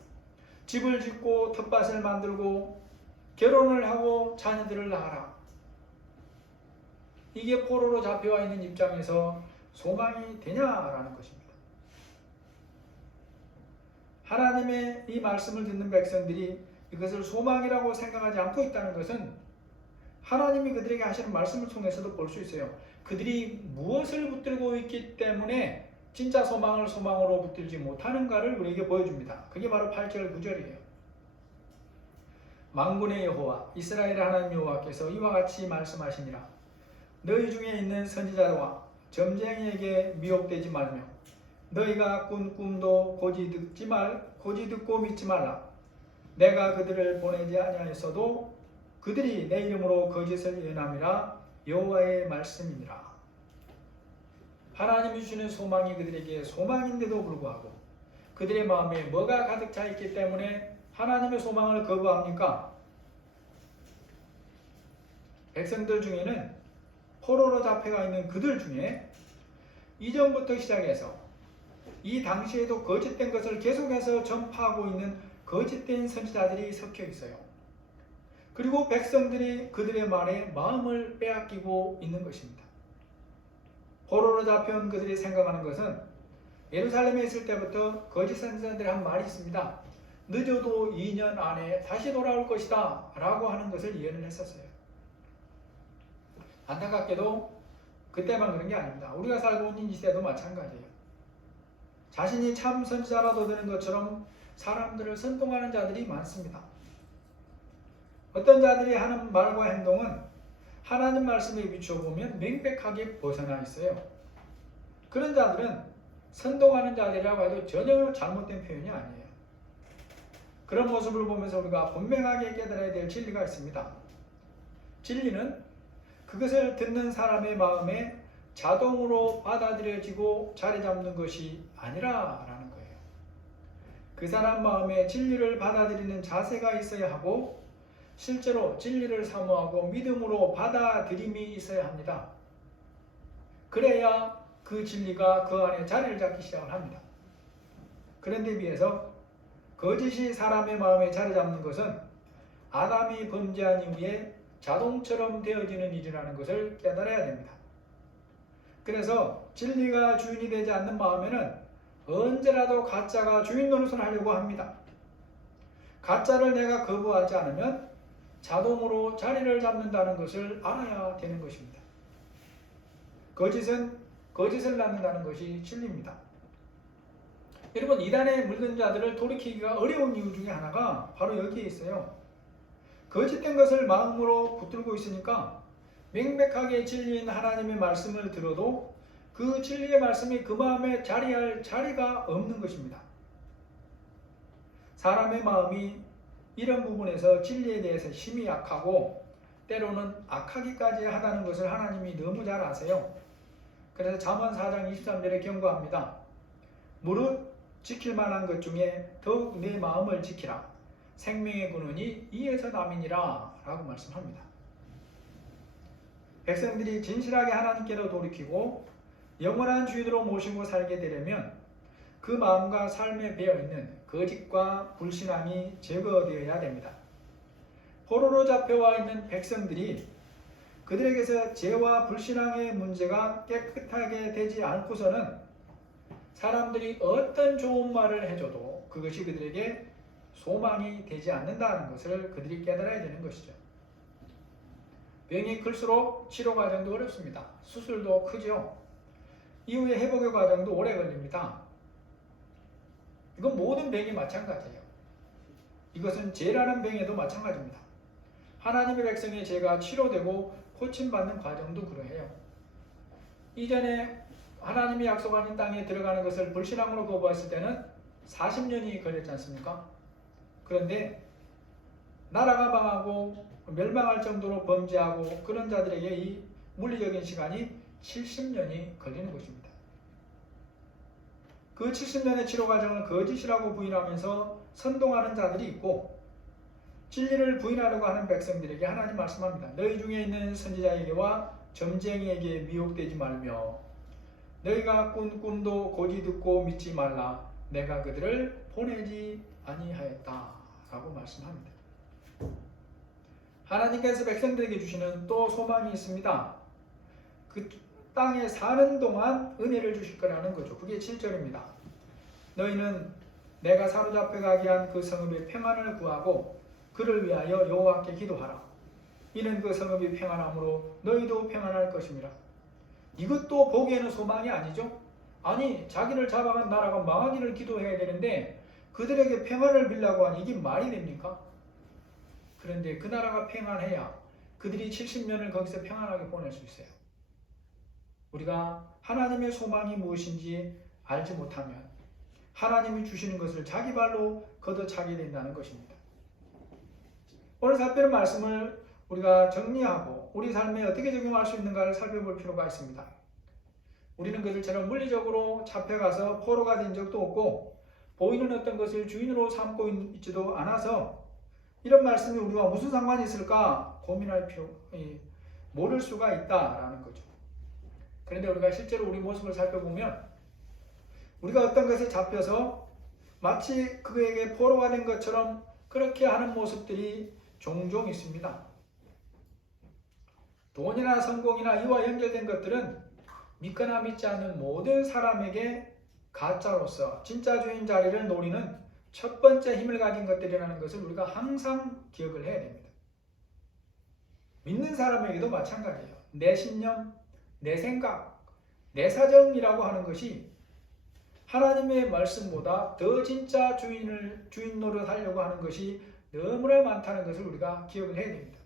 집을 짓고 텃밭을 만들고 결혼을 하고 자녀들을 낳아라. 이게 포로로 잡혀와 있는 입장에서 소망이 되냐라는 것입니다. 하나님의 이 말씀을 듣는 백성들이 이것을 소망이라고 생각하지 않고 있다는 것은 하나님이 그들에게 하시는 말씀을 통해서도 볼 수 있어요. 그들이 무엇을 붙들고 있기 때문에 진짜 소망을 소망으로 붙들지 못하는가를 우리에게 보여줍니다. 그게 바로 8절 9절이에요. 만군의 여호와 이스라엘의 하나님 여호와께서 이와 같이 말씀하시니라. 너희 중에 있는 선지자와 점쟁이에게 미혹되지 말며 너희가 꾼 꿈도 고지 듣고 믿지 말라. 내가 그들을 보내지 아니하였어도 그들이 내 이름으로 거짓을 예언함이라. 여호와의 말씀이니라. 하나님이 주시는 소망이 그들에게 소망인데도 불구하고 그들의 마음에 뭐가 가득 차 있기 때문에 하나님의 소망을 거부합니까? 백성들 중에는 포로로 잡혀가 있는 그들 중에 이전부터 시작해서 이 당시에도 거짓된 것을 계속해서 전파하고 있는 거짓된 선지자들이 섞여 있어요. 그리고 백성들이 그들의 말에 마음을 빼앗기고 있는 것입니다. 포로로 잡혀온 그들이 생각하는 것은 예루살렘에 있을 때부터 거짓 선지자들이 한 말이 있습니다. 늦어도 2년 안에 다시 돌아올 것이다 라고 하는 것을 예언을 했었어요. 안타깝게도 그때만 그런 게 아닙니다. 우리가 살고 있는 이 시대도 마찬가지예요. 자신이 참 선지자라도 되는 것처럼 사람들을 선동하는 자들이 많습니다. 어떤 자들이 하는 말과 행동은 하나님 말씀에 비추어보면 명백하게 벗어나 있어요. 그런 자들은 선동하는 자들이라고 해도 전혀 잘못된 표현이 아니에요. 그런 모습을 보면서 우리가 분명하게 깨달아야 될 진리가 있습니다. 진리는 그것을 듣는 사람의 마음에 자동으로 받아들여지고 자리 잡는 것이 아니라라는 거예요. 그 사람 마음에 진리를 받아들이는 자세가 있어야 하고 실제로 진리를 사모하고 믿음으로 받아들임이 있어야 합니다. 그래야 그 진리가 그 안에 자리를 잡기 시작을 합니다. 그런데 비해서 거짓이 사람의 마음에 자리 잡는 것은 아담이 범죄한 이후에 자동처럼 되어지는 일이라는 것을 깨달아야 됩니다. 그래서 진리가 주인이 되지 않는 마음에는 언제라도 가짜가 주인 노릇을 하려고 합니다. 가짜를 내가 거부하지 않으면 자동으로 자리를 잡는다는 것을 알아야 되는 것입니다. 거짓은 거짓을 낳는다는 것이 진리입니다. 여러분, 이단에 물든 자들을 돌이키기가 어려운 이유 중에 하나가 바로 여기에 있어요. 거짓된 것을 마음으로 붙들고 있으니까 명백하게 진리인 하나님의 말씀을 들어도 그 진리의 말씀이 그 마음에 자리할 자리가 없는 것입니다. 사람의 마음이 이런 부분에서 진리에 대해서 힘이 약하고 때로는 악하기까지 하다는 것을 하나님이 너무 잘 아세요. 그래서 잠언 4장 23절에 경고합니다. 무릇 지킬 만한 것 중에 더욱 내 마음을 지키라. 생명의 근원이 이에서 남이니라 라고 말씀합니다. 백성들이 진실하게 하나님께로 돌이키고 영원한 주인으로 모시고 살게 되려면 그 마음과 삶에 배어있는 거짓과 불신앙이 제거되어야 됩니다. 포로로 잡혀와 있는 백성들이 그들에게서 죄와 불신앙의 문제가 깨끗하게 되지 않고서는 사람들이 어떤 좋은 말을 해줘도 그것이 그들에게 소망이 되지 않는다는 것을 그들이 깨달아야 되는 것이죠. 병이 클수록 치료 과정도 어렵습니다. 수술도 크죠. 이후에 회복의 과정도 오래 걸립니다. 이건 모든 병이 마찬가지예요. 이것은 죄라는 병에도 마찬가지입니다. 하나님의 백성의 죄가 치료되고 고침받는 과정도 그러해요. 이전에 하나님이 약속하는 땅에 들어가는 것을 불신앙으로 거부했을 때는 40년이 걸렸지 않습니까? 그런데 나라가 망하고 멸망할 정도로 범죄하고 그런 자들에게 이 물리적인 시간이 70년이 걸리는 것입니다. 그 70년의 치료 과정을 거짓이라고 부인하면서 선동하는 자들이 있고 진리를 부인하려고 하는 백성들에게 하나님 말씀합니다. 너희 중에 있는 선지자에게와 점쟁이에게 미혹되지 말며 너희가 꾼 꿈도 고지 듣고 믿지 말라. 내가 그들을 보내지 아니하였다 라고 말씀합니다. 하나님께서 백성들에게 주시는 또 소망이 있습니다. 그 땅에 사는 동안 은혜를 주실 거라는 거죠. 그게 7절입니다. 너희는 내가 사로잡혀 가게 한 그 성읍의 평안을 구하고 그를 위하여 여호와께 기도하라. 이는 그 성읍이 평안함으로 너희도 평안할 것입니다. 이것도 보기에는 소망이 아니죠? 아니, 자기를 잡아간 나라가 망하기를 기도해야 되는데 그들에게 평안을 빌라고 하니 이게 말이 됩니까? 그런데 그 나라가 평안해야 그들이 70년을 거기서 평안하게 보낼 수 있어요. 우리가 하나님의 소망이 무엇인지 알지 못하면 하나님이 주시는 것을 자기 발로 걷어차게 된다는 것입니다. 오늘 살펴볼 말씀을 우리가 정리하고 우리 삶에 어떻게 적용할 수 있는가를 살펴볼 필요가 있습니다. 우리는 그들처럼 물리적으로 잡혀가서 포로가 된 적도 없고 보이는 어떤 것을 주인으로 삼고 있지도 않아서 이런 말씀이 우리와 무슨 상관이 있을까 고민할 필요, 모를 수가 있다라는 거죠. 그런데 우리가 실제로 우리 모습을 살펴보면 우리가 어떤 것에 잡혀서 마치 그에게 포로가 된 것처럼 그렇게 하는 모습들이 종종 있습니다. 돈이나 성공이나 이와 연결된 것들은 믿거나 믿지 않는 모든 사람에게 가짜로서 진짜 주인 자리를 노리는 첫 번째 힘을 가진 것들이라는 것을 우리가 항상 기억을 해야 됩니다. 믿는 사람에게도 마찬가지예요. 내 신념, 내 생각, 내 사정이라고 하는 것이 하나님의 말씀보다 더 진짜 주인 노릇하려고 하는 것이 너무나 많다는 것을 우리가 기억을 해야 됩니다.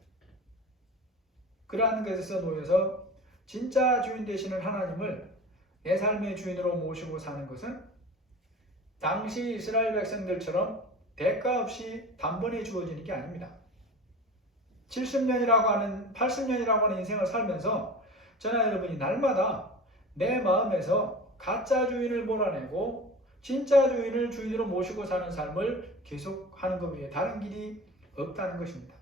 그러한 것에서 놓여서 진짜 주인 되시는 하나님을 내 삶의 주인으로 모시고 사는 것은 당시 이스라엘 백성들처럼 대가 없이 단번에 주어지는 게 아닙니다. 70년이라고 하는 80년이라고 하는 인생을 살면서 저나 여러분이 날마다 내 마음에서 가짜 주인을 몰아내고 진짜 주인을 주인으로 모시고 사는 삶을 계속하는 것 외에 다른 길이 없다는 것입니다.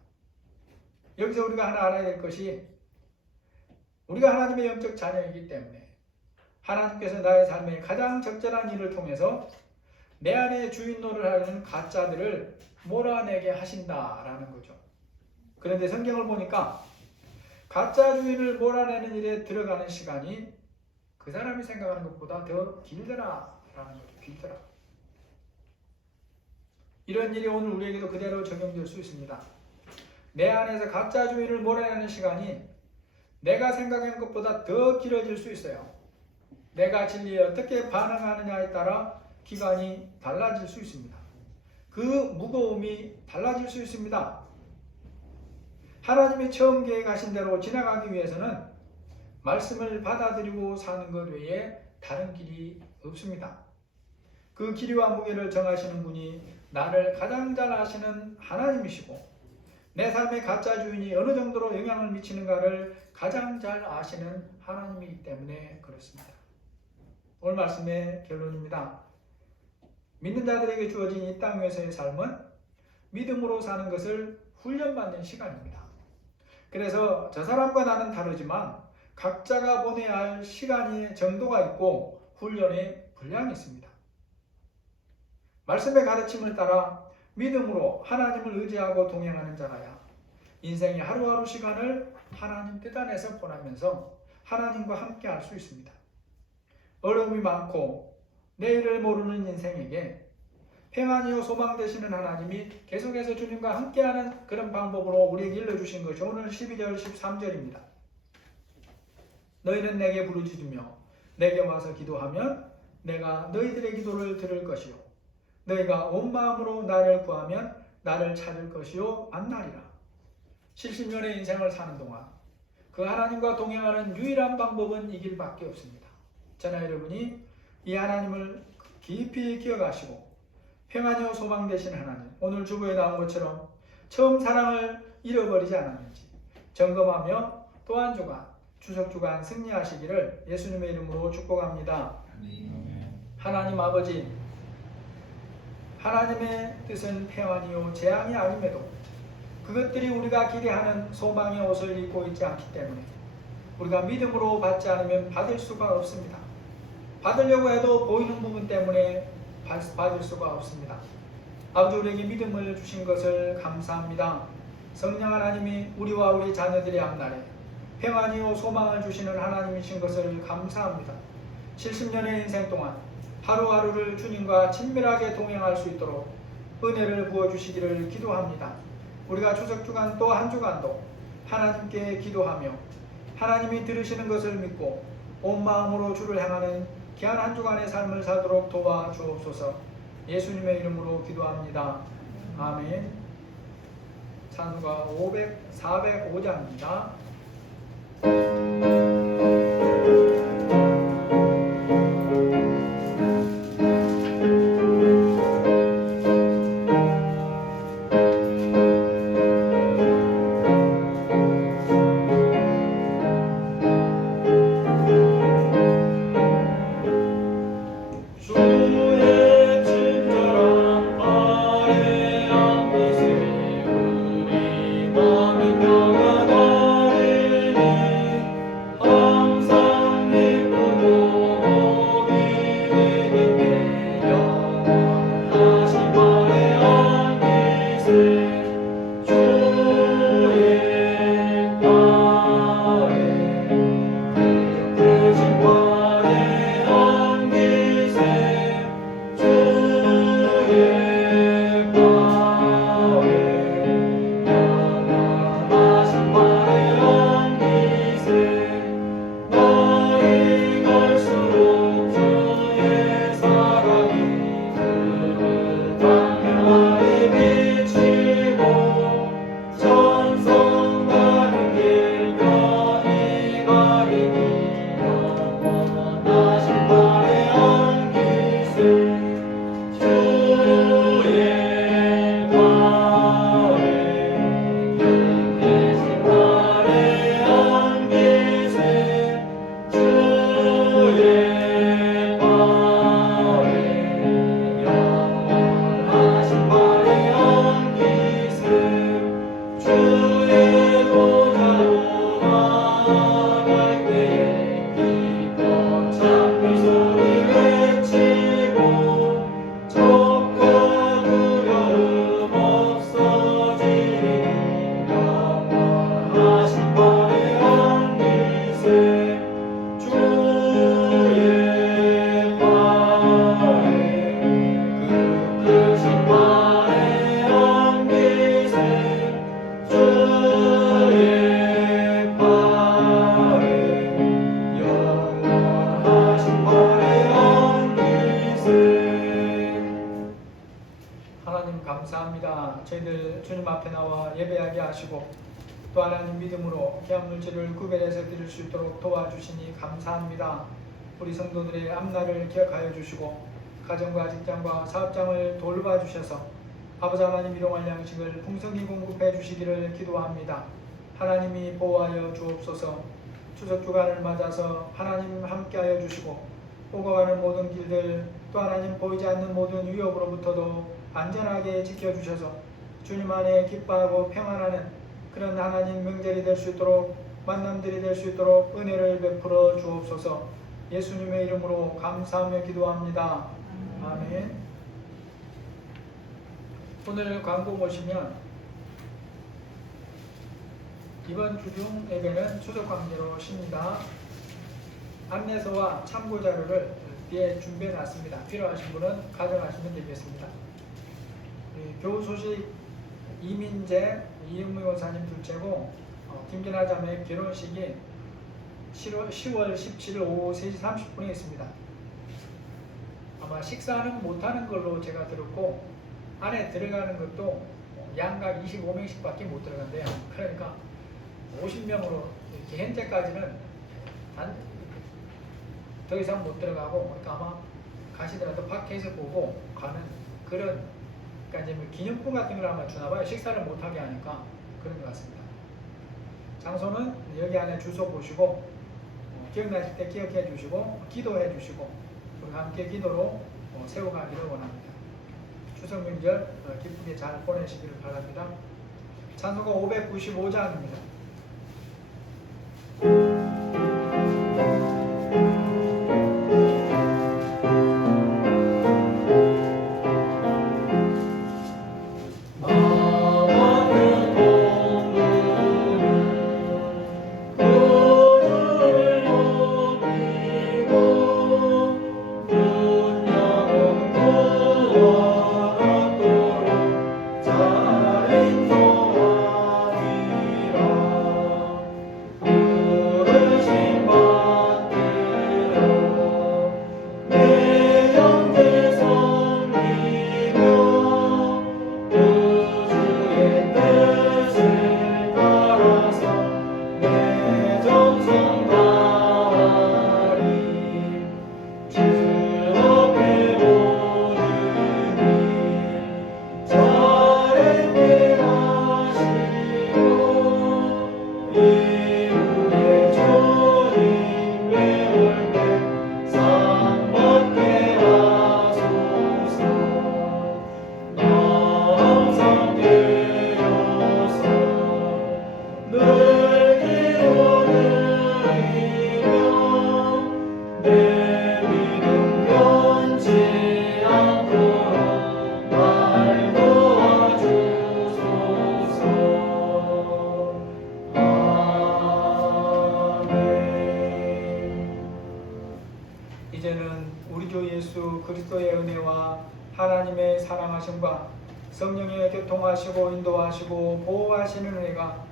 여기서 우리가 하나 알아야 될 것이 우리가 하나님의 영적 자녀이기 때문에 하나님께서 나의 삶에 가장 적절한 일을 통해서 내 안에 주인 노릇을 하는 가짜들을 몰아내게 하신다라는 거죠. 그런데 성경을 보니까 가짜 주인을 몰아내는 일에 들어가는 시간이 그 사람이 생각하는 것보다 더 길더라라는 거죠. 길더라. 이런 일이 오늘 우리에게도 그대로 적용될 수 있습니다. 내 안에서 가짜 주인을 몰아내는 시간이 내가 생각한 것보다 더 길어질 수 있어요. 내가 진리에 어떻게 반응하느냐에 따라 기간이 달라질 수 있습니다. 그 무거움이 달라질 수 있습니다. 하나님이 처음 계획하신 대로 지나가기 위해서는 말씀을 받아들이고 사는 것 외에 다른 길이 없습니다. 그 길이와 무게를 정하시는 분이 나를 가장 잘 아시는 하나님이시고 내 삶의 가짜 주인이 어느 정도로 영향을 미치는가를 가장 잘 아시는 하나님이기 때문에 그렇습니다. 오늘 말씀의 결론입니다. 믿는 자들에게 주어진 이 땅 위에서의 삶은 믿음으로 사는 것을 훈련받는 시간입니다. 그래서 저 사람과 나는 다르지만 각자가 보내야 할 시간의 정도가 있고 훈련의 분량이 있습니다. 말씀의 가르침을 따라 믿음으로 하나님을 의지하고 동행하는 자라야 인생의 하루하루 시간을 하나님 뜻 안에서 보내면서 하나님과 함께 할 수 있습니다. 어려움이 많고 내일을 모르는 인생에게 평안이요 소망 되시는 하나님이 계속해서 주님과 함께하는 그런 방법으로 우리에게 일러주신 것이 오늘 12절 13절입니다. 너희는 내게 부르짖으며 내게 와서 기도하면 내가 너희들의 기도를 들을 것이요 너희가 온 마음으로 나를 구하면 나를 찾을 것이요 만나리라. 70년의 인생을 사는 동안 그 하나님과 동행하는 유일한 방법은 이 길밖에 없습니다. 저나 여러분이 이 하나님을 깊이 기억하시고 평안이요 소망 되신 하나님, 오늘 주보에 나온 것처럼 처음 사랑을 잃어버리지 않았는지 점검하며 또 한 주간 추석 주간 승리하시기를 예수님의 이름으로 축복합니다. 하나님 아버지, 하나님의 뜻은 평안이요 재앙이 아님에도 그것들이 우리가 기대하는 소망의 옷을 입고 있지 않기 때문에 우리가 믿음으로 받지 않으면 받을 수가 없습니다. 받으려고 해도 보이는 부분 때문에 받을 수가 없습니다. 아버지, 우리에게 믿음을 주신 것을 감사합니다. 성령 하나님이 우리와 우리 자녀들의 앞날에 평안이요 소망을 주시는 하나님이신 것을 감사합니다. 70년의 인생 동안 하루하루를 주님과 친밀하게 동행할 수 있도록 은혜를 부어주시기를 기도합니다. 우리가 추석 주간 또 한 주간도 하나님께 기도하며 하나님이 들으시는 것을 믿고 온 마음으로 주를 향하는 귀한 한 주간의 삶을 살도록 도와주옵소서. 예수님의 이름으로 기도합니다. 아멘. 찬송가 405장입니다. 하시고 또 하나님 믿음으로 귀한 물질을 구별해서 드릴 수 있도록 도와주시니 감사합니다. 우리 성도들의 앞날을 기억하여 주시고 가정과 직장과 사업장을 돌봐주셔서 아버지 하나님 일용할 양식을 풍성히 공급해 주시기를 기도합니다. 하나님이 보호하여 주옵소서. 추석 주간을 맞아서 하나님 함께하여 주시고 오고 가는 모든 길들 또 하나님 보이지 않는 모든 위협으로부터도 안전하게 지켜주셔서 주님 안에 기뻐하고 평안하는 그런 하나님 명절이 될 수 있도록 만남들이 될 수 있도록 은혜를 베풀어 주옵소서. 예수님의 이름으로 감사하며 기도합니다. 아멘. 오늘 광고 보시면 이번 주 중 예배는 추석 관계로 쉽니다. 안내서와 참고 자료를 뒤에 준비해 놨습니다. 필요하신 분은 가져가시면 되겠습니다. 교우 소식 이민재, 이은미 원사님 둘째고 김진아 자매의 결혼식이 10월 17일 오후 3시 30분에 있습니다. 아마 식사는 못하는 걸로 제가 들었고 안에 들어가는 것도 양각 25명씩 밖에 못 들어간대요. 그러니까 50명으로 이렇게 현재까지는 더 이상 못 들어가고 그러니까 아마 가시더라도 밖에서 보고 가는 그런 그러니까 이제 뭐 기념품 같은 걸 아마 주나 봐요. 식사를 못하게 하니까 그런 것 같습니다. 장소는 여기 안에 주소 보시고 기억나실 때 기억해 주시고 기도해 주시고 우리 함께 기도로 세워가기를 원합니다. 추석 명절 기쁘게 잘 보내시기를 바랍니다. 찬송가 595장입니다. 이제는 우리 주 예수 그리스도의 은혜와 하나님의 사랑하심과 성령의 교통하시고 인도하시고 보호하시는 은혜가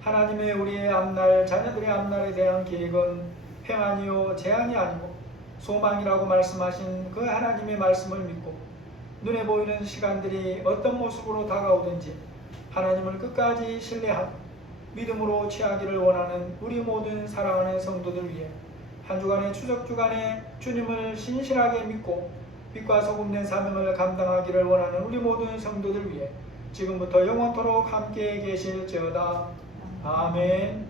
하나님의 우리의 앞날 자녀들의 앞날에 대한 계획은 평안이요 재앙이 아니고 소망이라고 말씀하신 그 하나님의 말씀을 믿고 눈에 보이는 시간들이 어떤 모습으로 다가오든지 하나님을 끝까지 신뢰하고 믿음으로 취하기를 원하는 우리 모든 사랑하는 성도들 위해 한 주간의 추석 주간에 주님을 신실하게 믿고 빛과 소금 된 사명을 감당하기를 원하는 우리 모든 성도들 위해 지금부터 영원토록 함께 계실지어다. 아멘.